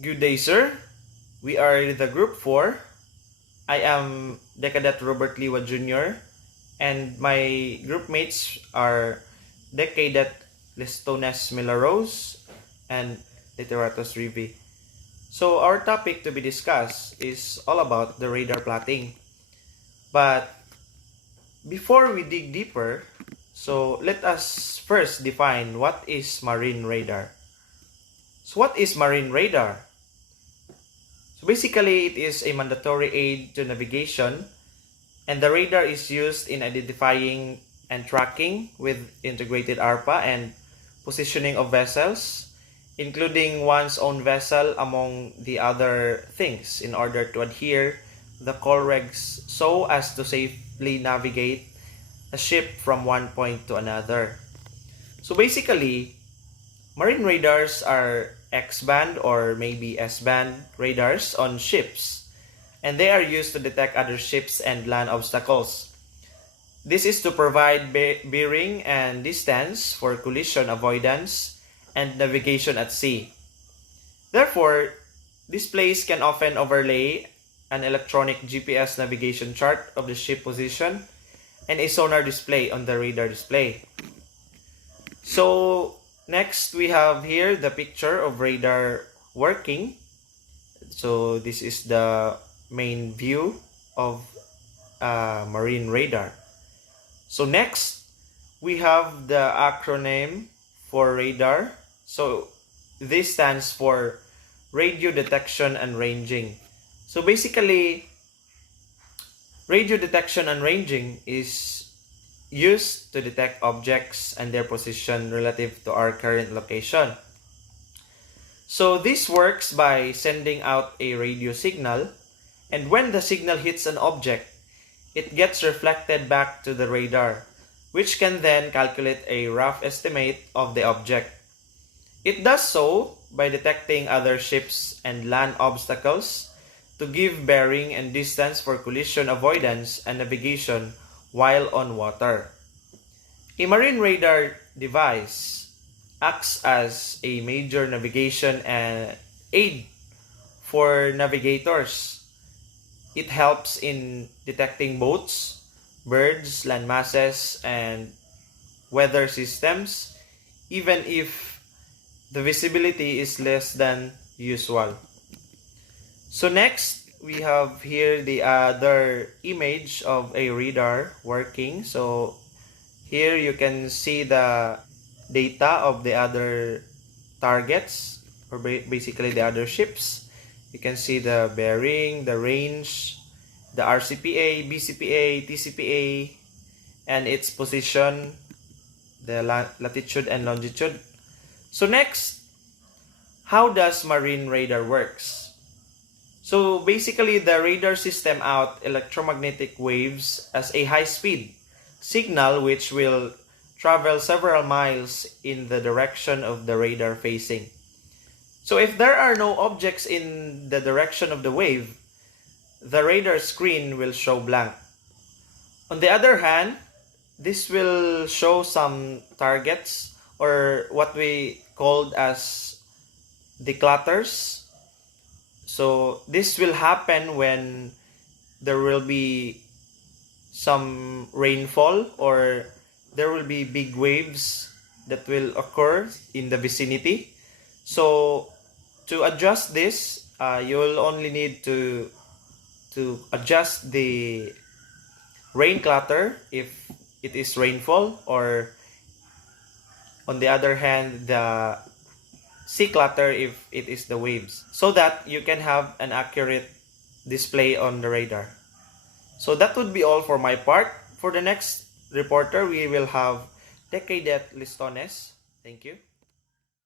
Good day, sir. We are the Group 4. I am Decadet Robert Liwa Jr. and my group mates are Decadet Listones Milaros and Literatus Rivi. So our topic to be discussed is all about the radar plotting. But before we dig deeper, so let us first define what is marine radar. So what is marine radar? So basically, it is a mandatory aid to navigation, and the radar is used in identifying and tracking with integrated ARPA and positioning of vessels, including one's own vessel among the other things in order to adhere the call regs so as to safely navigate a ship from one point to another. So basically, marine radars are X-band or maybe S-band radars on ships, and they are used to detect other ships and land obstacles. This is to provide bearing and distance for collision avoidance and navigation at sea. Therefore, displays can often overlay an electronic GPS navigation chart of the ship position and a sonar display on the radar display. So next, we have here the picture of radar working. So this is the main view of marine radar. So next, we have the acronym for radar. So this stands for radio detection and ranging. So basically, radio detection and ranging is used to detect objects and their position relative to our current location. So this works by sending out a radio signal, and when the signal hits an object, it gets reflected back to the radar, which can then calculate a rough estimate of the object. It does so by detecting other ships and land obstacles to give bearing and distance for collision avoidance and navigation while on water. A marine radar device acts as a major navigation aid for navigators. It helps in detecting boats, birds, land masses, and weather systems, even if the visibility is less than usual. So next, we have here the other image of a radar working. So here you can see the data of the other targets, or basically the other ships. You can see the bearing, the range, the RCPA, BCPA, TCPA, and its position, the latitude and longitude. So next, how does marine radar works? So basically, the radar system out electromagnetic waves as a high-speed signal which will travel several miles in the direction of the radar facing. So if there are no objects in the direction of the wave, the radar screen will show blank. On the other hand, this will show some targets, or what we called as declutters. So this will happen when there will be some rainfall, or there will be big waves that will occur in the vicinity. So to adjust this, you will only need to adjust the rain clutter if it is rainfall, or on the other hand, the sea clutter if it is the waves, so that you can have an accurate display on the radar. So that would be all for my part. For the next reporter, we will have Decadet Listones. Thank you.